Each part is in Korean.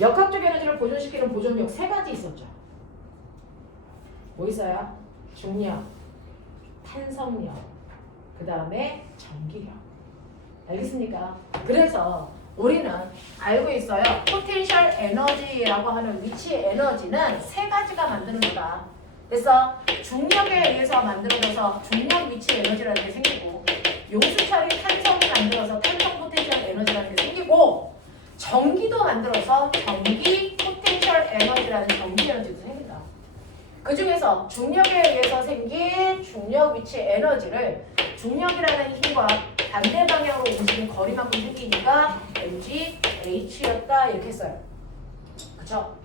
역학적 에너지를 보존시키는 보존력 세 가지 있었죠. 뭐 있어요? 중력, 탄성력, 그 다음에 전기력. 알겠습니까? 그래서 우리는 알고 있어요. 포텐셜 에너지라고 하는 위치 에너지는 세 가지가 만드는 거다. 그래서 중력에 의해서 만들어져서 중력 위치 에너지라는 게 생기고, 용수철이 탄성이 만들어서 탄성 포텐셜 에너지라는 게 생기고, 전기도 만들어서 전기 포텐셜 에너지라는 전기 에너지도 생긴다. 그 중에서 중력에 의해서 생긴 중력 위치 에너지를 중력이라는 힘과 반대 방향으로 움직이는 거리만큼 생기니까 mg, h였다 이렇게 했어요. 그쵸?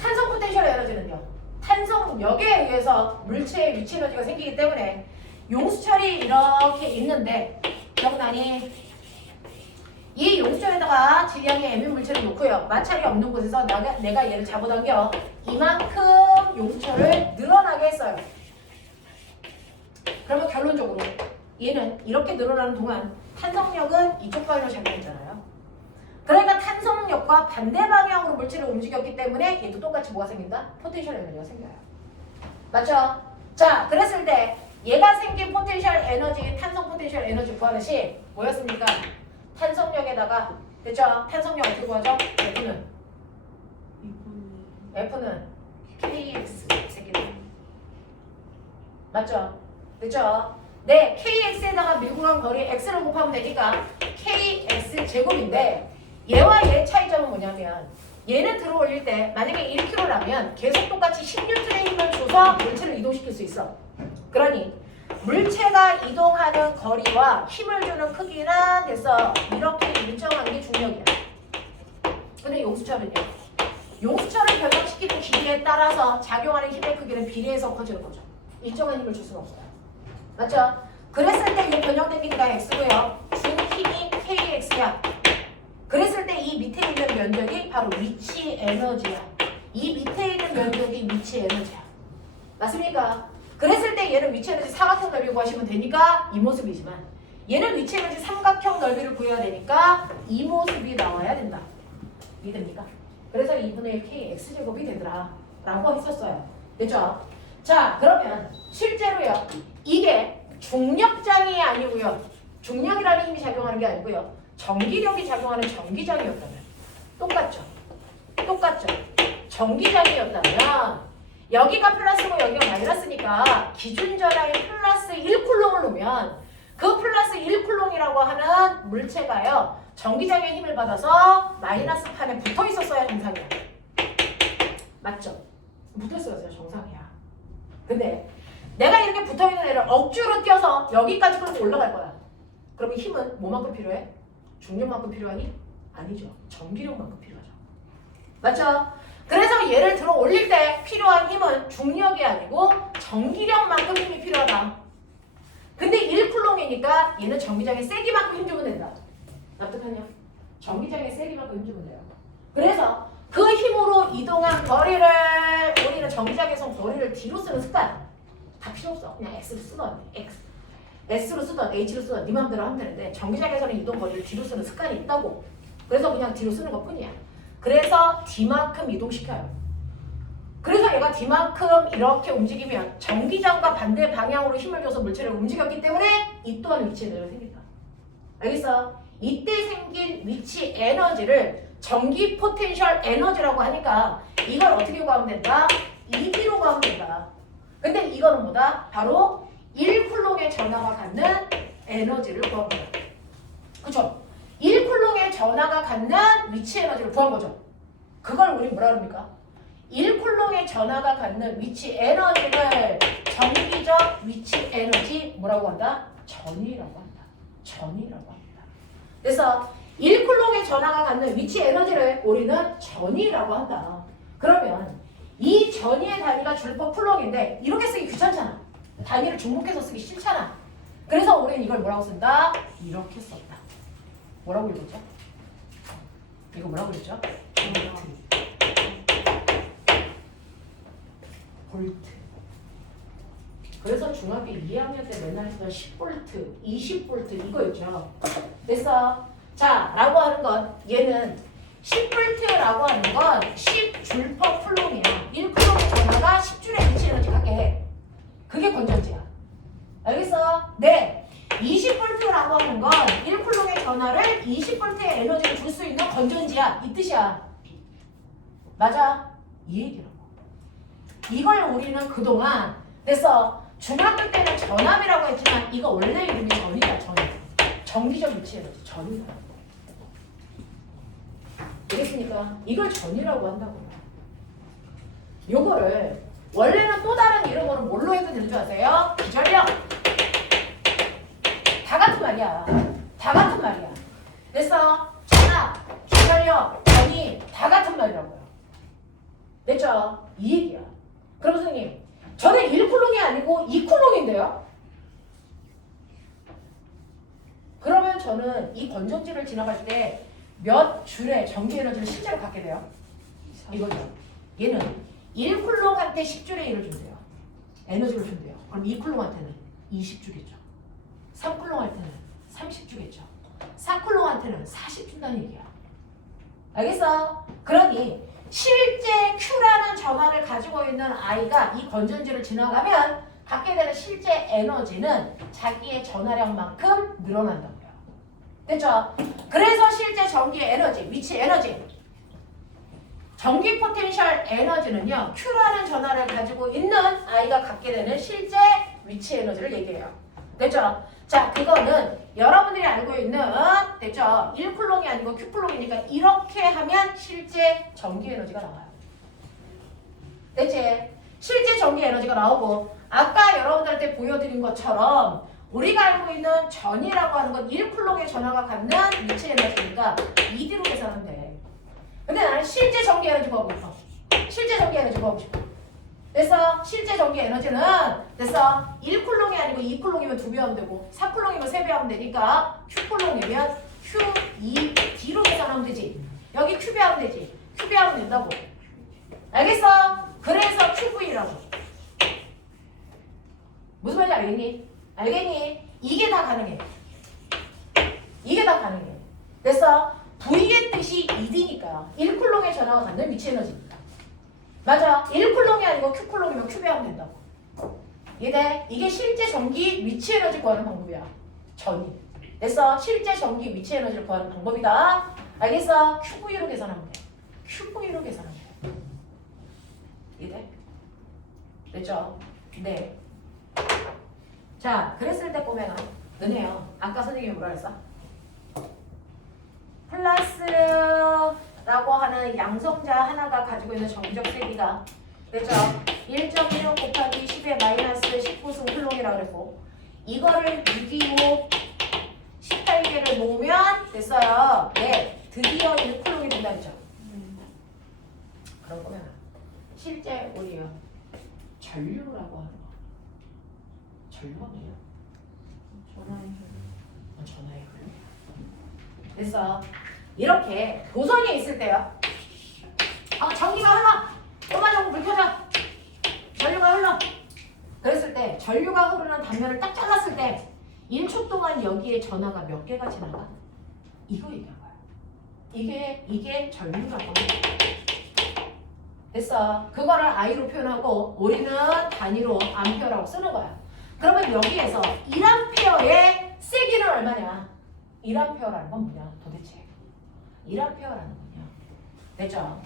탄성 포텐셜 에너지는요. 탄성력에 의해서 물체의 위치 에너지가 생기기 때문에 용수철이 이렇게 있는데 기억나니? 이 용수철에다가 질량의 m의 물체를 놓고요. 마찰이 없는 곳에서 내가 얘를 잡아당겨 이만큼 용수철을 늘어나게 했어요. 그러면 결론적으로 얘는 이렇게 늘어나는 동안 탄성력은 이쪽 방향으로 작용했잖아요. 그러니까 탄성력과 반대 방향으로 물체를 움직였기 때문에 얘도 똑같이 뭐가 생긴다? 포텐셜 에너지가 생겨요. 맞죠? 자, 그랬을 때 얘가 생긴 포텐셜 에너지, 탄성 포텐셜 에너지 구하는 시 뭐였습니까? 탄성력에다가 됐죠? 탄성력 어떻게 구하죠? F는 KX 새끼들. 맞죠? 됐죠? 네, KX에다가 밀고 간 거리 X를 곱하면 되니까 KX 제곱인데 얘와 얘의 차이점은 뭐냐면 얘는 들어올릴 때 만약에 1kg라면 계속 똑같이 10N의 힘을 줘서 물체를 이동시킬 수 있어. 그러니 물체가 이동하는 거리와 힘을 주는 크기는 됐어. 이렇게 일정한 게 중력이야. 근데 용수철은요? 용수철을 변형시키는 기계에 따라서 작용하는 힘의 크기는 비례해서 커지는 거죠. 일정한 힘을 줄 수는 없어요. 맞죠? 그랬을 때 이 변형된 길이가 x고요. 준 힘이 kx야. 그랬을 때 이 밑에 있는 면적이 바로 위치 에너지야. 이 밑에 있는 면적이 위치 에너지야. 맞습니까? 그랬을 때 얘는 위치 에너지 사각형 넓이 구하시면 되니까 이 모습이지만 얘는 위치 에너지 삼각형 넓이를 구해야 되니까 이 모습이 나와야 된다. 믿습니까? 그래서 2분의 1 kx제곱이 되더라 라고 했었어요. 됐죠? 자, 그러면 실제로요. 이게 중력장이 아니고요. 중력이라는 힘이 작용하는 게 아니고요. 전기력이 작용하는 전기장이었다면 똑같죠? 똑같죠? 전기장이었다면 여기가 플러스고 여기가 마이너스니까 기준전하에 플러스 1쿨롱을 놓으면 그 플러스 1쿨롱이라고 하는 물체가요. 전기장의 힘을 받아서 마이너스 판에 붙어 있었어야 정상이야. 맞죠? 붙어 있어야 정상이야. 근데 내가 이렇게 붙어 있는 애를 억지로 띄어서 여기까지 끌고 올라갈 거야. 그러면 힘은 뭐만큼 필요해? 중력만큼 필요하니? 아니죠. 전기력만큼 필요하죠. 맞죠? 그래서 얘를 들어 올릴 때 필요한 힘은 중력이 아니고 전기력만큼 힘이 필요하다. 근데 1쿨롱이니까 얘는 전기장의 세기만큼 힘 주면 된다. 납득하냐? 전기장의 세기만큼 힘 주면 돼요. 그래서 그 힘으로 이동한 거리를 우리는 전기장에서 거리를 D로 쓰는 습관 다 필요 없어. 그냥 X로 쓰던 S로 쓰던 H로 쓰던 네 맘대로 하면 되는데 전기장에서는 이동 거리를 D로 쓰는 습관이 있다고. 그래서 그냥 D로 쓰는 것 뿐이야. 그래서 D만큼 이동시켜요. 그래서 얘가 D만큼 이렇게 움직이면 전기장과 반대 방향으로 힘을 줘서 물체를 움직였기 때문에 이 또한 위치 에너지가 생긴다. 알겠어? 이때 생긴 위치 에너지를 전기 포텐셜 에너지라고 하니까 이걸 어떻게 구하면 된다? EB로 구하면 된다. 근데 이거는 뭐다? 바로 1쿨롱의 전하가 갖는 에너지를 구한 거야. 그쵸? 1쿨롱의 전하가 갖는 위치 에너지를 구한 거죠. 그걸 우리 뭐라 그럽니까? 1쿨롱의 전하가 갖는 위치 에너지를 전기적 위치 에너지 뭐라고 한다? 전위라고 한다. 전위라고 합니다. 그래서 1쿨롱의 전하가 갖는 위치 에너지를 우리는 전위라고 한다. 그러면 이 전위의 단위가 줄퍼 쿨롱인데 이렇게 쓰기 귀찮잖아. 단위를 중복해서 쓰기 싫잖아. 그래서 우리는 이걸 뭐라고 쓴다? 이렇게 썼다. 뭐라고 읽었죠? 이거 뭐라고 읽었죠? 볼트. 그래서 중학교 2학년 때 맨날 했던 10볼트, 20볼트 이거였죠. 그래서 자, 라고 하는 건 얘는 10V라고 하는 건 10줄 퍼 쿨롱이야. 1쿨롱의 전하가 10줄의 위치 에너지 갖게 해. 그게 건전지야. 알겠어? 네. 20V라고 하는 건 1쿨롱의 전하를 20V의 에너지를 줄 수 있는 건전지야. 이 뜻이야. 맞아? 이 얘기라고. 이걸 우리는 그동안 됐어. 중학교 때는 전압이라고 했지만 이거 원래 이름이 전이다. 전. 정기적 위치 에너지. 전이다. 알겠습니까? 이걸 전이라고 한다고요. 요거를 원래는 또 다른 이름으로 뭘로 해도 되는 줄 아세요? 기전력. 다 같은 말이야. 다 같은 말이야. 그래서 전압, 기전력, 전이 다 같은 말이라고요. 됐죠? 이 얘기야. 그럼 선생님, 저는 1쿨롱이 아니고 2쿨롱인데요? 그러면 저는 이 건전지를 지나갈 때 몇 줄의 전기 에너지를 실제로 갖게 돼요? 이거죠. 얘는 1쿨롱한테 10줄의 1을 준대요. 에너지를 준대요. 그럼 2쿨롱한테는 20주겠죠. 3쿨롱한테는 30주겠죠. 4쿨롱한테는 40 준다는 얘기야. 알겠어? 그러니 실제 Q라는 전하를 가지고 있는 아이가 이 건전지를 지나가면 갖게 되는 실제 에너지는 자기의 전하량만큼 늘어난다고요. 됐죠? 그래서 실제 전기 에너지, 위치 에너지, 전기 포텐셜 에너지는요, Q라는 전하를 가지고 있는 아이가 갖게 되는 실제 위치 에너지를 얘기해요. 됐죠? 자, 그거는 여러분들이 알고 있는, 됐죠? 1쿨롱이 아니고 Q쿨롱이니까 이렇게 하면 실제 전기 에너지가 나와요. 됐지? 실제 전기 에너지가 나오고, 아까 여러분들한테 보여드린 것처럼 우리가 알고 있는 전이라고 하는 건 1쿨롱의 전하가 갖는 위치 에너지니까 2D로 계산하면 돼. 근데 나는 실제 전기 에너지 구하고 싶어. 실제 전기 에너지 구하고 싶어. 그래서 실제 전기 에너지는 됐어. 1쿨롱이 아니고 2쿨롱이면 2배 하면 되고 4쿨롱이면 3배 하면 되니까 Q쿨롱이면 Q2D로 계산하면 되지. 여기 QB 하면 되지. QB 하면 된다고. 알겠어? 그래서 QV라고. 무슨 말인지 알겠니? 알겠니? 이게 다 가능해. 이게 다 가능해. 그래서 V의 뜻이 2D니까 1쿨롱의 전하가 갖는 위치 에너지입니다. 맞아. 1쿨롱이 아니고 Q쿨롱이면 QB 하면 된다고. 이해? 이게 실제 전기 위치 에너지 구하는 방법이야. 전이. 그래서 실제 전기 위치 에너지를 구하는 방법이다. 알겠어? QV로 계산하면 돼. QV로 계산하면 돼. 이해? 됐죠? 네. 자, 그랬을 때 보면 은혜요. 아까 선생님이 뭐라 그랬어? 플러스라고 하는 양성자 하나가 가지고 있는 정기적 세기가 됐죠? 1.16 곱하기 10의 마이너스 19승 쿨롱이라고 그랬고 이거를 625 18개를 모으면 됐어요. 네, 드디어 1쿨롱이 된다 그랬죠? 그런 거면 실제 우리요 전류라고 하는 거 전류가 뭐예요? 전화의 흐름. 그래서 이렇게 도선이 있을 때요. 전기가 흘러. 조금만 정도 불 켜져. 전류가 흘러. 그랬을 때 전류가 흐르는 단면을 딱 잘랐을 때 1초 동안 여기에 전하가 몇 개가 지나가? 이거 얘기한 거야. 이게 전류라고 합니다. 됐어. 그거를 I로 표현하고 우리는 단위로 암페어라고 쓰는 거야. 그러면 여기에서 1암페어의 세기는 얼마냐? 1암페어라는 건 뭐냐? 도대체 1암페어라는 건요. 됐죠?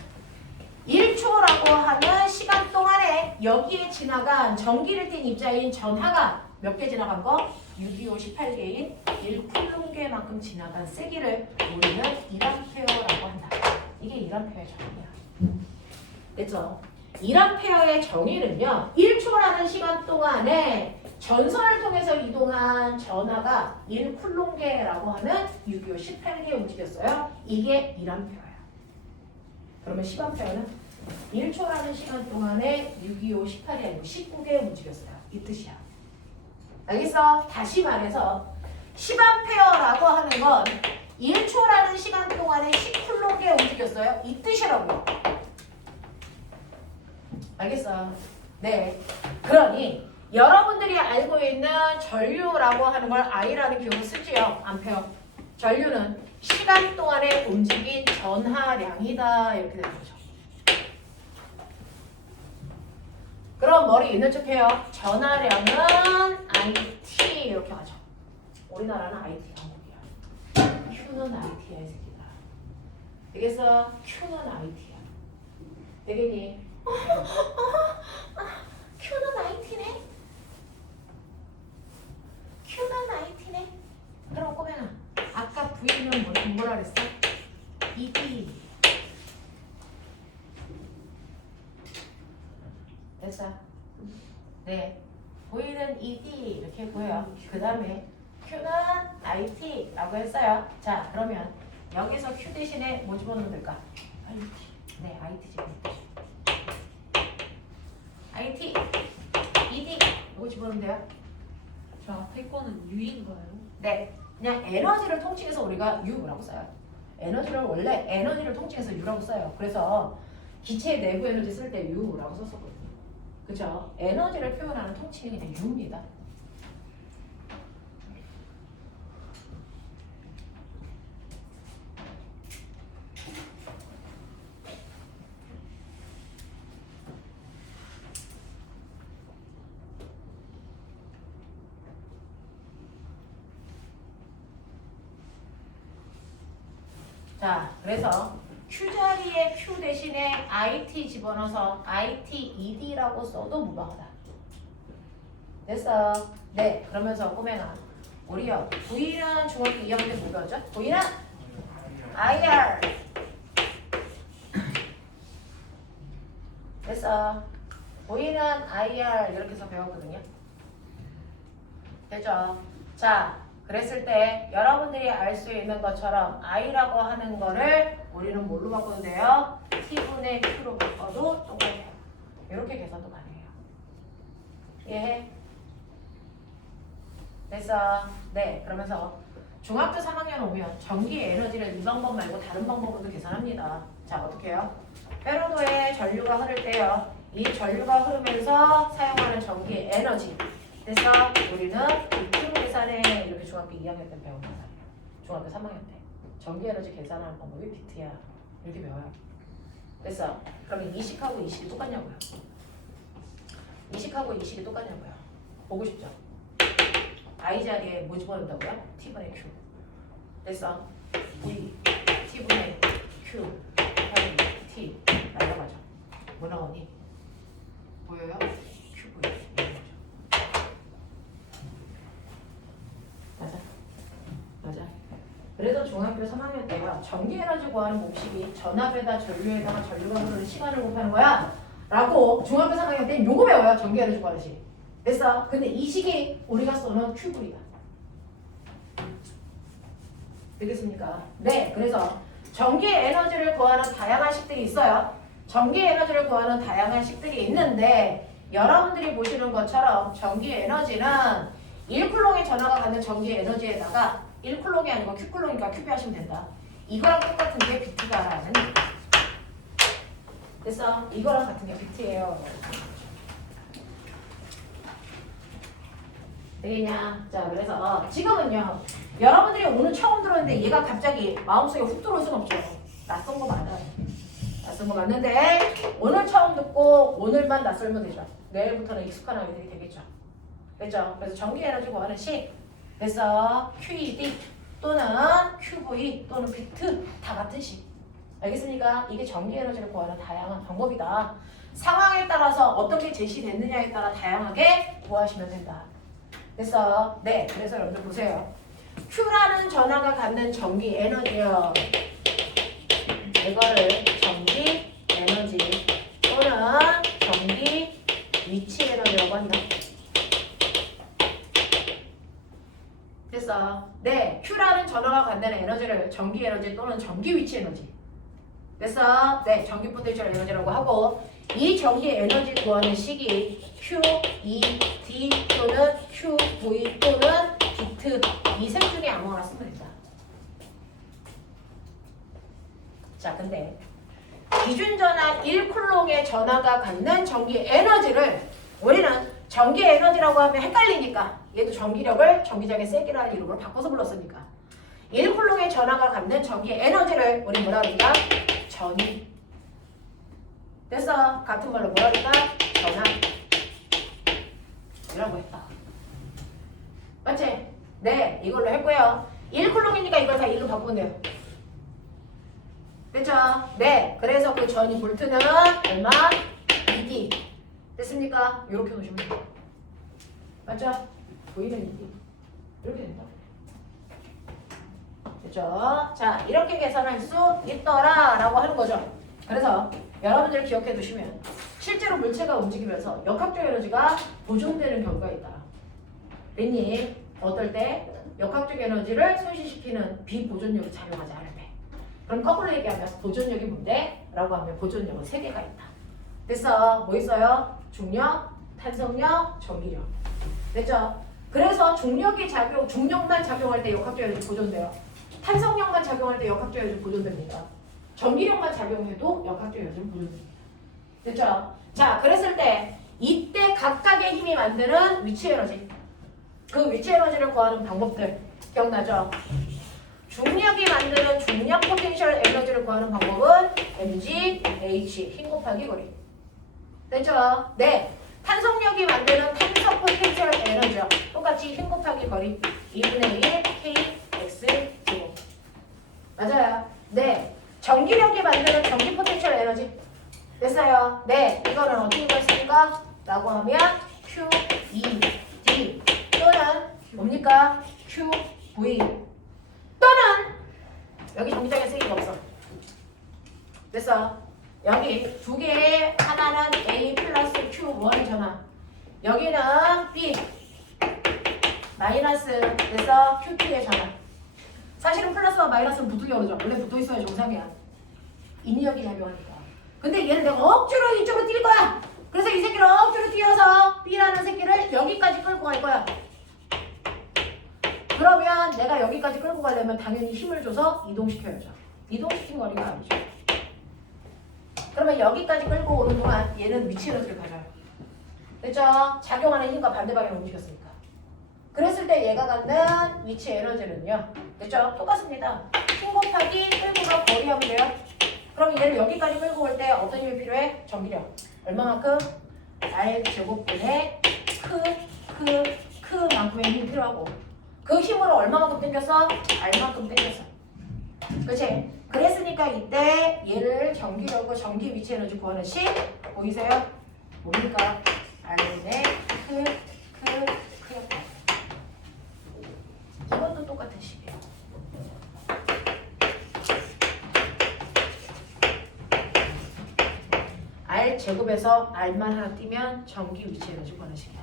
1초라고 하는 시간 동안에 여기에 지나간 전기를 띤 입자인 전하가 몇 개 지나간 거? 625, 18개인 1쿨롱계만큼 지나간 세기를 우리는 1암페어라고 한다. 이게 1암페어의 정의야. 됐죠? 1암페어의 정의는요. 1초라는 시간 동안에 전선을 통해서 이동한 전하가 1쿨롱계라고 하는 625, 18개 움직였어요. 이게 1암페어야. 그러면 10암페어는 1초라는 시간 동안에 625, 18이 아니고 19개 움직였어요. 이 뜻이야. 알겠어? 다시 말해서 10암페어라고 하는 건 1초라는 시간 동안에 10쿨롱계 움직였어요. 이 뜻이라고. 알겠어? 네. 그러니 여러분들이 알고 있는 전류라고 하는 걸 I라는 기호로 쓰지요. 암페어. 전류는 시간 동안에 움직인 전하량이다 이렇게 되는 거죠. 그럼 머리 있는 척 해요. 전하량은 IT 이렇게 하죠. 우리나라는 IT 한국이야. Q는 IT야 이 새끼들아. 되겠어? Q는 IT야. 되겠니? Q는 IT네? Q는 IT네? 그럼 꼬매나 아까 V는 뭐라 그랬어? ED. 됐어? 네. V는 ED 이렇게 했고요. 그 다음에 Q는 IT라고 했어요. 자, 그러면 여기서 Q 대신에 뭐 집어넣으면 될까? IT. 네, IT 집어넣을게요. IT, ED 이거 집어넣으면 돼요. 자, 태권은 U인가요? 네, 그냥 에너지를 통칭해서 우리가 U라고 써요. 에너지를 원래 에너지를 통칭해서 U라고 써요. 그래서 기체 내부 에너지 쓸 때 U라고 썼었거든요. 그죠? 에너지를 표현하는 통칭이 그냥 U입니다. 자, 그래서 Q 자리에 Q 대신에 IT 집어넣어서 IT, ED라고 써도 무방하다. 됐어. 네, 그러면서 꼬맹아. 우리요. V는 중학교 2학년 때 뭐 배웠죠? V는 IR. 됐어. V는 IR 이렇게 해서 배웠거든요. 됐죠? 자. 그랬을 때 여러분들이 알 수 있는 것처럼 I라고 하는 거를 우리는 뭘로 바꿔도 돼요? T분의 Q로 바꿔도 똑같아요. 이렇게 계산도 가능해요. 이해해? 됐어? 네, 그러면서 중학교 3학년 오면 전기 에너지를 이 방법 말고 다른 방법으로도 계산합니다. 자, 어떻게 해요? 페로도에 전류가 흐를 때요. 이 전류가 흐르면서 사용하는 전기 에너지. 그래서 우리는 비트로 계산해 이렇게 중학교 2학년 때 배우는 거예요. 중학교 3학년 때 전기 에너지 계산하는 방법이 비트야 이렇게 배워요. 됐어? 그러면 이식하고 이식이 똑같냐고요? 이식하고 이식이 똑같냐고요? 보고 싶죠? I 자리에 뭐 집어넣는다고요? T분의 Q. 됐어? V T분의 Q 하기 T 날라가죠. 뭐 나오니? 보여요? QV. 맞아. 그래서 중학교 3학년 때가 전기 에너지 구하는 몫이 전압에다 전류에다가 전류가 흐르는 시간을 곱하는 거야 라고 중학교 3학년 때는 요거 배워요. 전기 에너지 구하는 식. 됐어? 근데 이 식이 우리가 써는 QV야. 되겠습니까? 네, 그래서 전기 에너지를 구하는 다양한 식들이 있어요. 전기 에너지를 구하는 다양한 식들이 있는데 여러분들이 보시는 것처럼 전기 에너지는 1쿨롱의 전하가 갖는 전기 에너지에다가 1쿨롱이 아니고 Q쿨롱이니까 QB 하시면 된다. 이거랑 똑같은 게 비트다라는 얘기. 됐어? 이거랑 같은 게 비트예요. 되겠냐? 자, 그래서 지금은요. 여러분들이 오늘 처음 들었는데 얘가 갑자기 마음속에 훅 들어올 순 없죠. 낯선 거 맞아요. 낯선 거 맞는데 오늘 처음 듣고 오늘만 낯설면 되죠. 내일부터는 익숙한 아이들이 되겠죠. 됐죠? 그래서 전기 에너지 구하는 식. 그래서 QED 또는 QV 또는 비트 다 같은 식. 알겠습니까? 이게 전기 에너지를 구하는 다양한 방법이다. 상황에 따라서 어떻게 제시됐느냐에 따라 다양하게 구하시면 된다. 됐어? 네. 그래서 여러분들 보세요. Q라는 전하가 갖는 전기 에너지요. 이거를 전기 에너지 또는 전기 위치 에너지라고 한다. 됐어? 네. Q라는 전하가 갖는 에너지를 전기 에너지 또는 전기 위치 에너지. 됐어? 네. 전기 포텐셜 에너지라고 하고 이 전기 에너지 구하는 식이 Q, E, D 또는 Q, V 또는 비트 이 셋 중에 아무거나 쓰면 된다. 자, 근데 기준 전압 1쿨롱의 전하가 갖는 전기 에너지를 우리는 전기 에너지라고 하면 헷갈리니까 얘도 전기력을 전기장의 세기라는 이름으로 바꿔서 불렀으니까 1쿨롱의 전하가 갖는 전기의 에너지를 우리 뭐라 그럴까? 전위. 됐어. 같은 말로 뭐라 그럴까? 전하. 이라고 했다. 맞지? 네, 이걸로 했고요. 1쿨롱이니까 이걸 다 1로 바꾸면 돼요. 됐죠? 네, 그래서 그 전위 볼트는 얼마? 2D. 됐습니까? 이렇게 놓으시면 돼요. 맞죠? V는 2D. 이렇게 된다. 됐죠? 자, 이렇게 계산할 수 있더라 라고 하는 거죠. 그래서 여러분들 기억해 두시면 실제로 물체가 움직이면서 역학적 에너지가 보존되는 경우가 있다. 왠니 어떨 때 역학적 에너지를 손실시키는 비보존력이 작용하지 않을 때. 그럼 거꾸로 얘기하면 보존력이 뭔데? 라고 하면 보존력은 3개가 있다. 됐어? 뭐 있어요? 중력, 탄성력, 전기력. 됐죠? 그래서 중력만 작용할 때 역학적 에너지 보존돼요. 탄성력만 작용할 때 역학적 에너지 보존됩니다. 전기력만 작용해도 역학적 에너지는 보존됩니다. 됐죠? 자, 그랬을 때 이때 각각의 힘이 만드는 위치 에너지. 그 위치 에너지를 구하는 방법들 기억나죠? 중력이 만드는 중력 포텐셜 에너지를 구하는 방법은 mg, h, 힘 곱하기 거리. 됐죠? 네. 탄성력이 만드는 탄성 포텐셜 에너지요. 똑같이 힘 곱하기 거리 2분의 1 k x 제곱. 맞아요. 네. 전기력이 만드는 전기 포텐셜 에너지. 됐어요. 네. 이거는 어떻게 구했습니까? 라고 하면 q, e, d 또는 뭡니까? q, v 또는 여기 전기장에 쓰기가 없어. 됐어. 여기 두 개에 하나는 A 플러스 Q1의 전화. 여기는 B 마이너스 됐어. Q2의 전화. 사실은 플러스와 마이너스는 붙으려고 그러죠. 원래 붙어있어야 정상이야. 인력이 작용하니까. 근데 얘를 내가 억지로 이쪽으로 뛸 거야. 그래서 이 새끼를 억지로 뛰어서 B라는 새끼를 여기까지 끌고 갈 거야. 그러면 내가 여기까지 끌고 가려면 당연히 힘을 줘서 이동시켜야죠. 이동시킨 거리가 아니죠. 그러면 여기까지 끌고 오는 동안 얘는 위치 에너지를 가져요. 됐죠? 작용하는 힘과 반대 방향으로 움직였으니까. 그랬을 때 얘가 갖는 위치 에너지는요. 됐죠? 똑같습니다. 힘 곱하기 끌고 가 거리 하면 돼요. 그럼 얘를 여기까지 끌고 올 때 어떤 힘이 필요해? 전기력. 얼마만큼? R제곱분의 크만큼의 힘이 필요하고 그 힘으로 얼마만큼 당겼어? R만큼 당겼어. 그치? 그랬으니까 이때 얘를 전기력을 전기 위치 에너지 구하는 식 보이세요? 뭡니까? R분의 크였다. 이것도 똑같은 식이에요. R 제곱에서 R만 하나 띄면 전기 위치 에너지 구하는 식이야.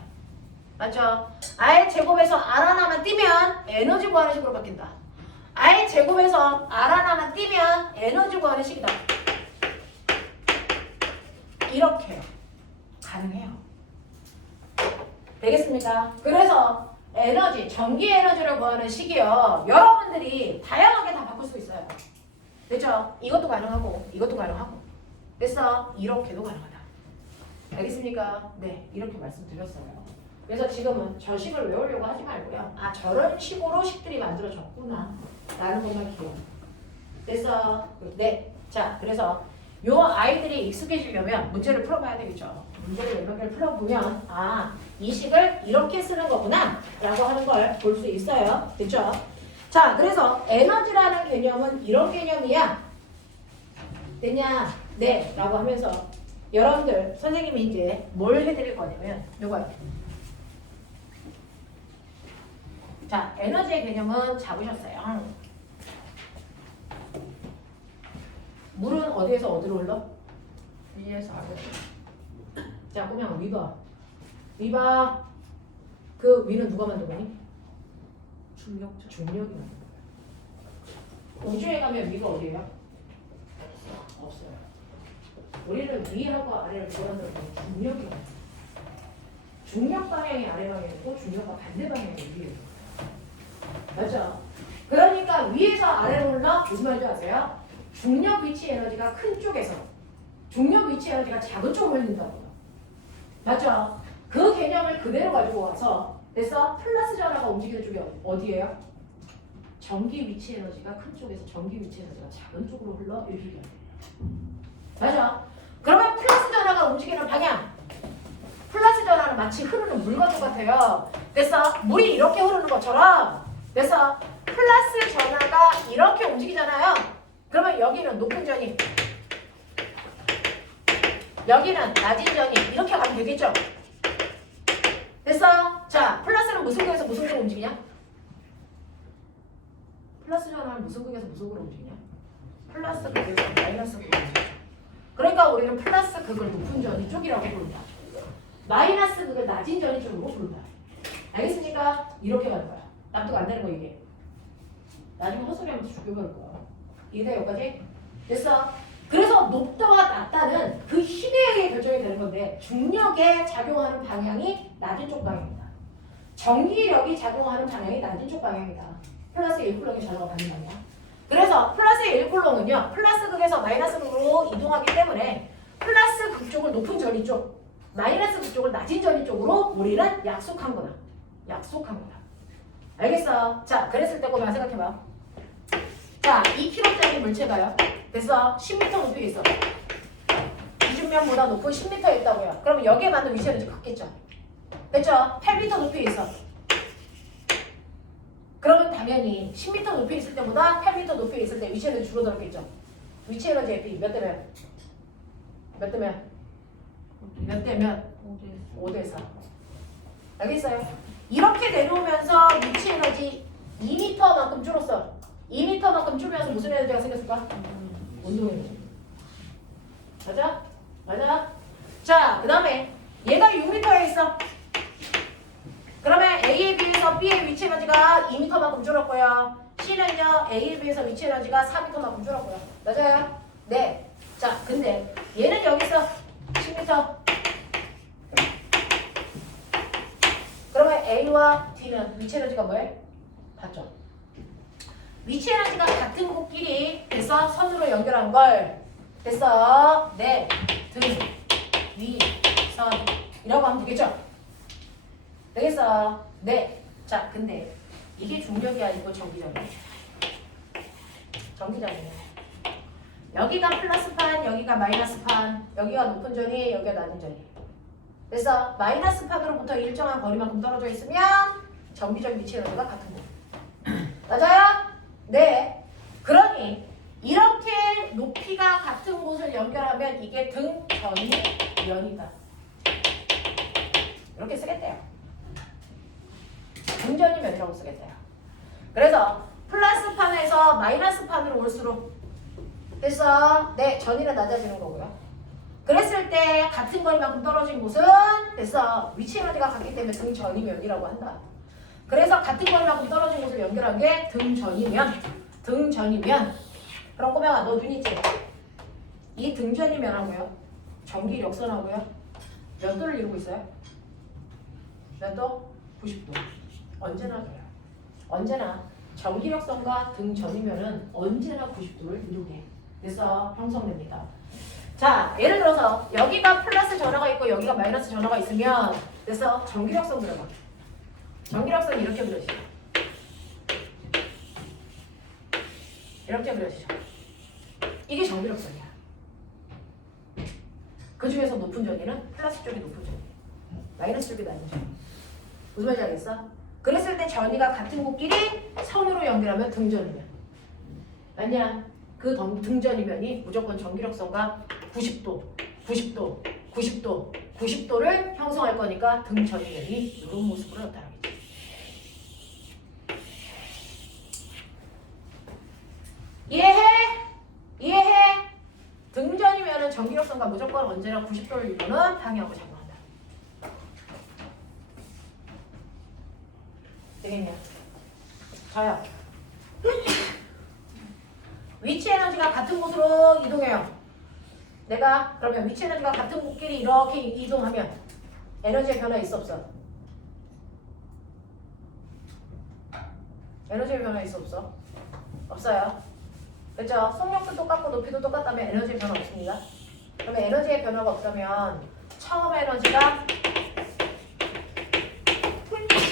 맞죠? R 제곱에서 R 하나만 띄면 에너지 구하는 식으로 바뀐다. R 제곱에서 R 하나만 띄면 에너지 구하는 식이다. 이렇게요. 가능해요. 되겠습니까? 그래서 에너지, 전기 에너지를 구하는 식이요. 여러분들이 다양하게 다 바꿀 수 있어요. 됐죠? 이것도 가능하고 이것도 가능하고. 됐어? 이렇게도 가능하다. 알겠습니까? 네, 이렇게 말씀드렸어요. 그래서 지금은 저 식을 외우려고 하지 말고요. 아, 저런 식으로 식들이 만들어졌구나 라는 것만 기억. 됐어? 네. 자, 그래서 요 아이들이 익숙해지려면 문제를 풀어봐야 되겠죠. 문제를 몇 개를 풀어보면 아, 이 식을 이렇게 쓰는 거구나 라고 하는 걸 볼 수 있어요. 됐죠? 자, 그래서 에너지라는 개념은 이런 개념이야. 됐냐? 네. 라고 하면서 여러분들 선생님이 이제 뭘 해드릴 거냐면 요거요. 자, 에너지의 개념은 잡으셨어요. 물은 어디에서 어디로 흘러? 위에서 아래로. 자, 그냥 위봐. 위봐. 그 위는 누가 만든 거니? 중력죠. 중력이 만든 거야. 우주에 가면 위가 어디예요? 없어요. 우리는 위하고 아래를 보라는 건 중력이 만든 거야. 중력 방향이 아래 방향이고 중력과 반대 방향이 위예요. 맞죠? 그러니까 위에서 아래로 올라 무슨 말인지 아세요? 중력 위치 에너지가 큰 쪽에서 중력 위치 에너지가 작은 쪽으로 흘린다고요. 맞죠? 그 개념을 그대로 가지고 와서 됐어? 플러스 전하가 움직이는 쪽이 어디예요? 전기 위치 에너지가 큰 쪽에서 전기 위치 에너지가 작은 쪽으로 흘러 일주기가 돼요. 맞아. 그러면 플러스 전하가 움직이는 방향. 플러스 전하는 마치 흐르는 물과 똑같아요. 그래서 물이 이렇게 흐르는 것처럼 그래서 플러스 전하가 이렇게 움직이잖아요. 그러면 여기는 높은 전이 여기는 낮은 전이 이렇게 가면 되겠죠. 됐어? 자, 플러스는 무슨 극에서 무슨 극으로 움직이냐? 플러스 전하는 무슨 극에서 무슨 극으로 움직이냐? 플러스 극에서 마이너스 극으로 움직이죠. 그러니까 우리는 플러스 극을 높은 전 이쪽이라고 부른다. 마이너스 극을 낮은 전 이쪽으로 부른다. 알겠습니까? 이렇게 가는 거야. 납득 안 되는 거 이게. 나중에 헛소리하면서 죽여버릴 거야. 이해돼 여기까지? 됐어? 그래서 높다와 낮다는 그 힘에 의해 결정이 되는 건데 중력에 작용하는 방향이 낮은 쪽 방향이다. 전기력이 작용하는 방향이 낮은 쪽 방향이다. 플러스 1쿨롱이 전하가 받는 방향. 그래서 플러스 1쿨롱은요. 플러스 극에서 마이너스 극으로 이동하기 때문에 플러스 극 쪽을 높은 전위 쪽, 마이너스 극 쪽을 낮은 전위 쪽으로 우리는 약속한 거다. 약속한 거다. 알겠어? 자, 그랬을 때 보면 생각해봐. 자, 2kg짜리 물체가요. 그래서 10m 높이에 있어. 기준면보다 높은 10m에 있다고요. 그러면 여기에 맞는 위치 에너지 같겠죠? 그렇죠? 8m 높이에 있어. 그러면 당연히 10m 높이에 있을 때보다 8m 높이에 있을 때 위치 에너지 줄어들었겠죠? 위치 에너지의 비 몇 대 몇? 몇 대 몇? 몇 대 몇? 5대 4. 알겠어요? 이렇게 내려오면서 위치 에너지 2m만큼 줄었어. 2m만큼 줄면서 무슨 에너지가 생겼을까? 운동 에너지. 맞아? 맞아? 자, 그 다음에 얘가 6m에 있어. 그러면 A에 비해서 B의 위치 에너지가 2m만큼 줄었고요. C는요, A에 비해서 위치 에너지가 4m만큼 줄었고요. 맞아요? 네. 자, 근데 얘는 여기서 10m. 그러면 A와 D는 위치 에너지가 뭐예요? 같죠? 위치 에너지가 같은 곳끼리 돼서 선으로 연결한 걸 됐어. 네. 등, 위, 선 이라고 하면 되겠죠? 되겠어? 네. 자, 근데 이게 중력이 아니고 전기장이에요. 전기장이에요. 여기가 플러스판, 여기가 마이너스판, 여기가 높은 전이, 여기가 낮은 전이. 그래서 마이너스판으로부터 일정한 거리만큼 떨어져 있으면 전기적 위치 에너지가 같은 곳. 맞아요? 네. 그러니 이렇게 높이가 같은 곳을 연결하면 이게 등전이면이다. 이렇게 쓰겠대요. 등전이면이라고 쓰겠대요. 그래서 플러스판에서 마이너스판으로 올수록 그래서 네, 전이는 낮아지는 거고요. 그랬을 때 같은 거리만큼 떨어진 곳은 그래서 위치 에너지가 같기 때문에 등전이면이라고 한다. 그래서 같은 거리만큼 떨어진 곳을 연결한 게 등전이면. 그럼 꼬맹아 너 눈 있지? 이 등전이면하고요. 전기력선하고요. 몇 도를 이루고 있어요? 몇 도? 90도. 언제나 그래요. 언제나 전기력선과 등전이면은 언제나 90도를 이루게 해. 그래서 형성됩니다. 자, 예를 들어서 여기가 플러스 전하가 있고 여기가 마이너스 전하가 있으면 그래서 전기력선 그려봐. 전기력선이 이렇게 그려지죠. 이렇게 그려지죠. 이게 전기력선이야. 그 중에서 높은 전이는 플러스 쪽이 높은 전이에요. 마이너스 쪽이 낮은 전. 무슨 말인지 알겠어? 그랬을 때 전이가 같은 곳끼리 선으로 연결하면 등전이면. 맞냐? 그 등전이면이 무조건 전기력선과 90도를 형성할 거니까 등전이면이 이런 모습으로 나타나겠지. 이해해? 등전이면은 전기력선과 무조건 언제나 90도를 이루는 방향으로 작용한다. 되겠냐? 자요. 위치 에너지가 같은 곳으로 이동해요. 내가 그러면 위치 에너지가 같은 곳끼리 이렇게 이동하면 에너지의 변화 있어 없어? 에너지의 변화 있어 없어? 없어요. 그렇죠? 속력도 똑같고 높이도 똑같다면 에너지의 변화 없습니다. 그러면 에너지의 변화가 없다면 처음 에너지가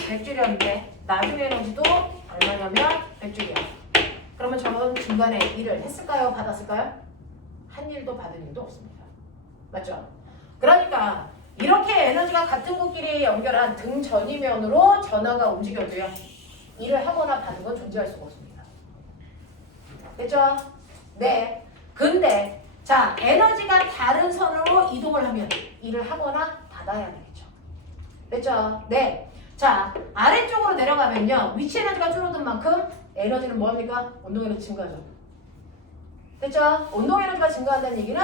100줄이었는데 나중에 에너지도 얼마냐면 100줄이야. 그러면 저는 중간에 일을 했을까요? 받았을까요? 한 일도 받은 일도 없습니다. 맞죠? 그러니까 이렇게 에너지가 같은 곳끼리 연결한 등전이면으로 전하가 움직여도요. 일을 하거나 받은 건 존재할 수가 없습니다. 됐죠? 네. 근데 자 에너지가 다른 선으로 이동을 하면 일을 하거나 받아야 되겠죠. 됐죠? 네. 자 아래쪽으로 내려가면요. 위치 에너지가 줄어든 만큼 에너지는 뭐합니까? 운동 에너지 증가하죠. 됐죠? 운동 에너지가 증가한다는 얘기는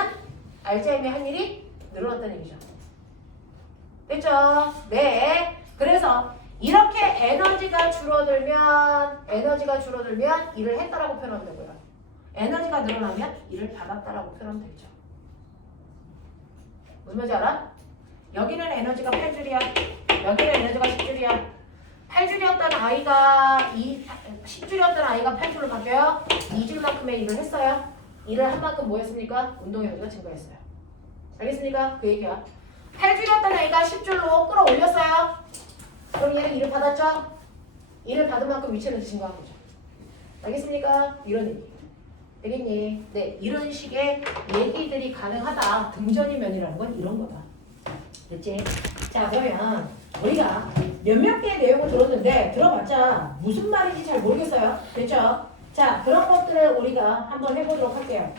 알츠하이머의 한 일이 늘어났다는 얘기죠. 됐죠? 네. 그래서 이렇게 에너지가 줄어들면 일을 했다라고 표현하면 되고요. 에너지가 늘어나면 일을 받았다라고 표현하면 되겠죠. 무슨 말인지 알아? 여기는 에너지가 8줄이야. 여기는 에너지가 10줄이야. 8줄이었던 아이가 10줄이었던 아이가 8줄로 바뀌어요. 2줄만큼의 일을 했어요. 일을 한 만큼 뭐 했습니까? 운동 에너지가 증가했어요. 알겠습니까? 그 얘기야. 8줄이었던 아이가 10줄로 끌어올렸어요. 그럼 얘는 일을 받았죠? 일을 받은 만큼 위치 에너지 증가한 거죠. 알겠습니까? 이런 얘기. 되겠니? 네, 이런 식의 얘기들이 가능하다. 등전이면이라는 건 이런 거다. 됐지? 자, 그러면 우리가 몇몇 개의 내용을 들었는데 들어봤자 무슨 말인지 잘 모르겠어요. 됐죠? 자, 그런 것들을 우리가 한번 해보도록 할게요.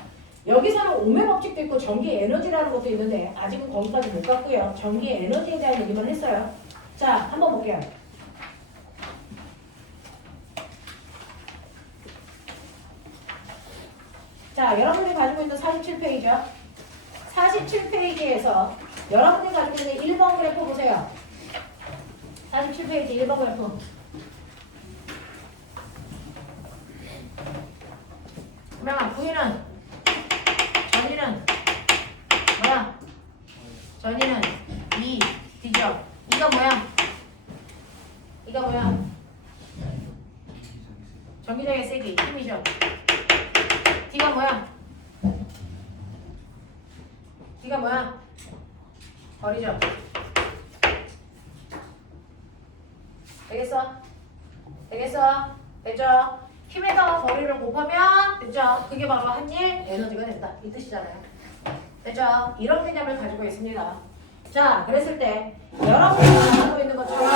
여기서는 오메 법칙도 있고 전기 에너지라는 것도 있는데 아직은 거기까지 못 갔고요. 전기 에너지에 대한 얘기만 했어요. 자, 한번 볼게요. 자, 여러분들이 가지고 있는 47페이지요. 47페이지에서 여러분들이 가지고 있는 1번 그래프 보세요. 47페이지 1번 그래프. 그러면 V는 전이는 뭐야? 전이는 2 D죠. 이가 뭐야? 이가 뭐야? 전기장의 세기 힘이죠. D가 뭐야? D가 뭐야? 거리죠. 되겠어? 되겠어? 됐죠? 힘에다가 거리를 곱하면 됐죠? 그게 바로 한 일 에너지가 된다. 이 뜻이잖아요. 됐죠? 이런 개념을 가지고 있습니다. 자, 그랬을 때 여러분이 하고 있는 것처럼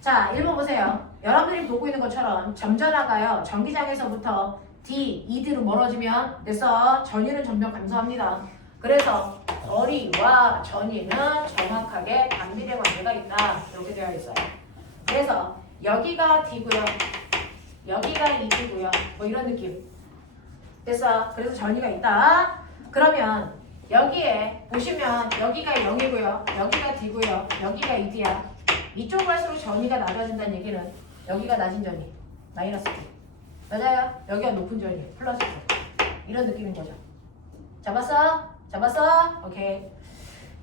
자, 1번 보세요. 여러분들이 보고 있는 것처럼 점전화가요. 전기장에서부터 D, 2D로 멀어지면 됐어. 전위는 점점 감소합니다. 그래서 거리와 전위는 정확하게 반비례 관계가 있다. 이렇게 되어 있어요. 그래서 여기가 D고요. 여기가 2D고요. 뭐 이런 느낌. 됐어. 그래서 전위가 있다. 그러면 여기에 보시면 여기가 0이고요. 여기가 D고요. 여기가 2D야. 이쪽으로 갈수록 전위가 낮아진다는 얘기는 여기가 낮은 전위. 마이너스 D. 맞아요. 여기가 높은 전위. 플러스 D. 이런 느낌인 거죠. 잡았어? 잡았어? 오케이.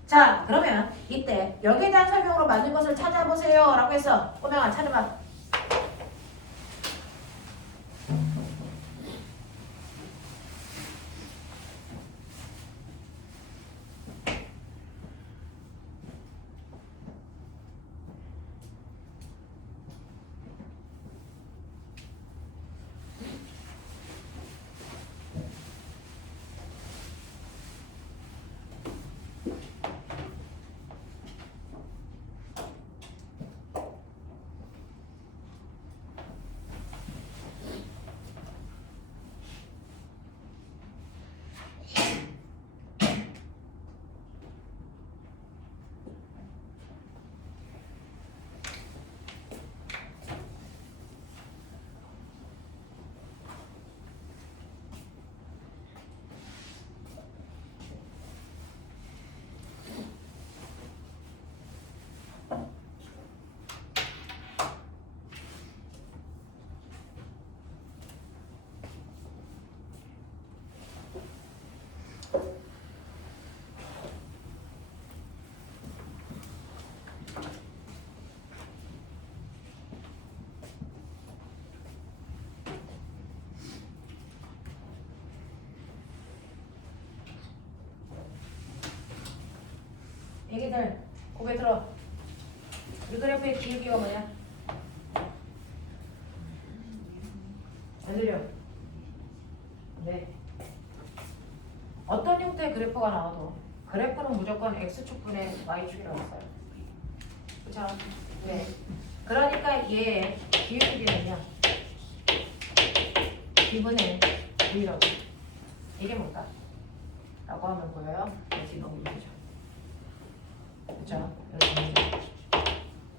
자, 그러면 이때 여기에 대한 설명으로 맞는 것을 찾아보세요 라고 해서 꼬맹아 찾아봐. 애기들 고개 들어. 이 그래프의 기울기가 뭐냐? 안 들려? 네. 어떤 형태의 그래프가 나와도 그래프는 무조건 x축분의 y축이라고 써요. 그쵸? 네. 그러니까 얘의 기울기는요. 기분의 v라고. 이게 뭘까? 라고 하면 보여요? 여기 너무 이쁘죠? 그쵸? 여기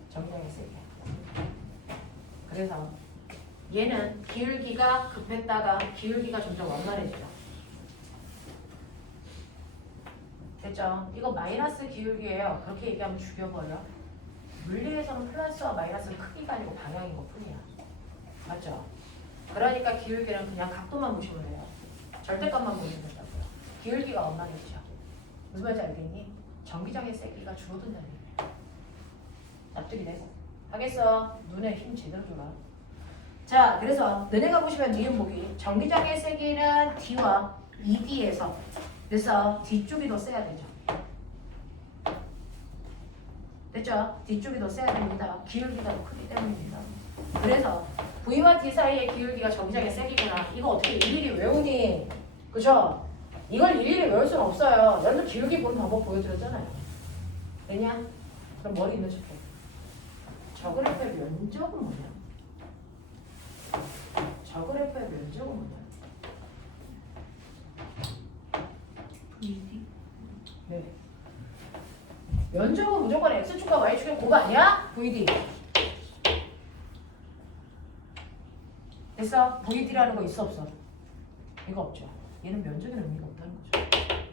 정리하게 쓸게요. 그래서 얘는 기울기가 급했다가 기울기가 점점 완만해지죠. 됐죠? 이거 마이너스 기울기예요. 그렇게 얘기하면 죽여버려. 물리에서는 플러스와 마이너스는 크기가 아니고 방향인 것 뿐이야. 맞죠? 그러니까 기울기는 그냥 각도만 보시면 돼요. 절대값만 보시면 된다고요. 기울기가 완만해지죠. 무슨 말인지 알겠니? 전기장의 세기가 줄어든다는 얘기예요. 납득이 되고. 하겠어? 눈에 힘 제대로 줘라. 자, 그래서 너네가 보시면 니은 보기 전기장의 세기는 D와 ED에서 그래서 뒤쪽이 더 세야 되죠. 됐죠? 뒤쪽이 더 세야 됩니다. 기울기가 더 크기 때문입니다. 그래서 V와 D 사이의 기울기가 전기장의 세기구나. 이거 어떻게 일일이 외우니? 그죠? 이걸 일일이 외울 수는 없어요. 여러분 기울기 보는 방법 보여드렸잖아요. 되냐? 그럼 머리 있는 척해. 저 그래프의 면적은 뭐냐? 저 그래프의 면적은 뭐냐? VD. 네. 면적은 무조건 x축과 y축의 곱 아니야? VD. 됐어? VD라는 거 있어 없어? 이거 없죠. 얘는 면적에는 의미가 없다는 거죠.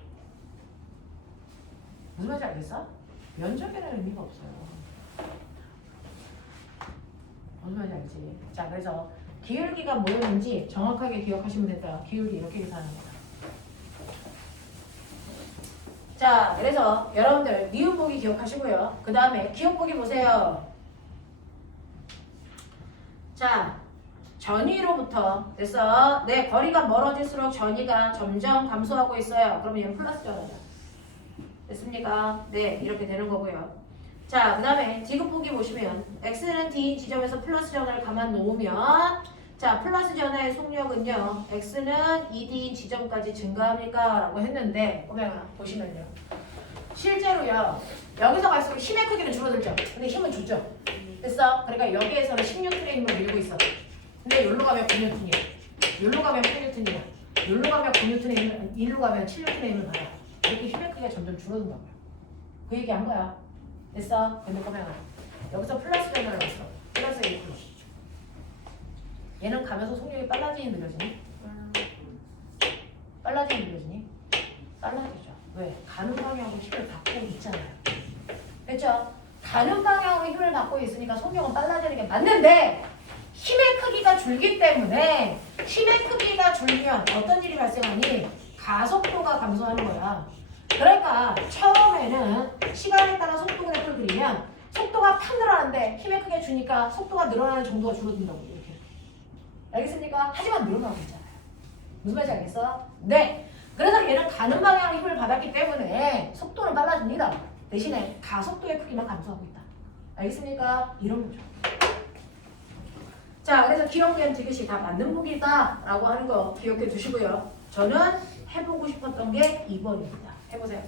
무슨 말인지 알겠어? 면적에는 의미가 없어요. 무슨 말인지 알지? 자, 그래서 기울기가 뭐였는지 정확하게 기억하시면 된다. 기울기 이렇게 계산하는 거야. 자, 그래서 여러분들 니은 보기 기억하시고요. 그 다음에 기억 보기 보세요. 자, 전위로부터 그래서 내 거리가 멀어질수록 전위가 점점 감소하고 있어요. 그러면 얘는 플러스 전화죠. 됐습니까? 네, 이렇게 되는 거고요. 자, 그 다음에 디귿 보기 보시면 x는 D인 지점에서 플러스 전화를 가만 놓으면 자, 플러스 전화의 속력은요. x는 2D인 지점까지 증가합니까? 라고 했는데 꼬맹아 보시면요. 실제로요. 여기서 갈수록 힘의 크기는 줄어들죠. 근데 힘은 줄죠. 됐어? 그러니까 여기에서는 16N의 힘을 밀고 있어. 근데 여기로 가면 9N이야. 여기로 가면 8N이야. 여기로 가면 9N의 힘을, 이리로 가면 7N의 힘을 받아. 이렇게 힘의 크기가 점점 줄어든다고요. 그 얘기 한 거야. 됐어? 근데 꼬맹아 여기서 플러스 전화를 왔어. 플러스 1 플러스. 얘는 가면서 속력이 빨라지니 느려지니? 빨라지니 느려지니? 빨라지죠. 왜? 가는 방향으로 힘을 받고 있잖아요. 됐죠? 가는 방향으로 힘을 받고 있으니까 속력은 빨라지는 게 맞는데 힘의 크기가 줄기 때문에 힘의 크기가 줄면 어떤 일이 발생하니? 가속도가 감소하는 거야. 그러니까 처음에는 시간에 따라 속도 그래프를 그리면 속도가 팍 늘어나는데 힘의 크기가 주니까 속도가 늘어나는 정도가 줄어든다고 이렇게. 알겠습니까? 하지만 늘어나고 있잖아요. 무슨 말인지 알겠어? 네. 그래서 얘는 가는 방향으로 힘을 받았기 때문에 속도는 빨라집니다. 대신에 가속도의 크기만 감소하고 있다. 알겠습니까? 이런 거죠. 자, 그래서 기억된 디귿이 다 맞는 보기다 라고 하는 거 기억해 두시고요. 저는 해보고 싶었던 게 2번입니다. 해보세요.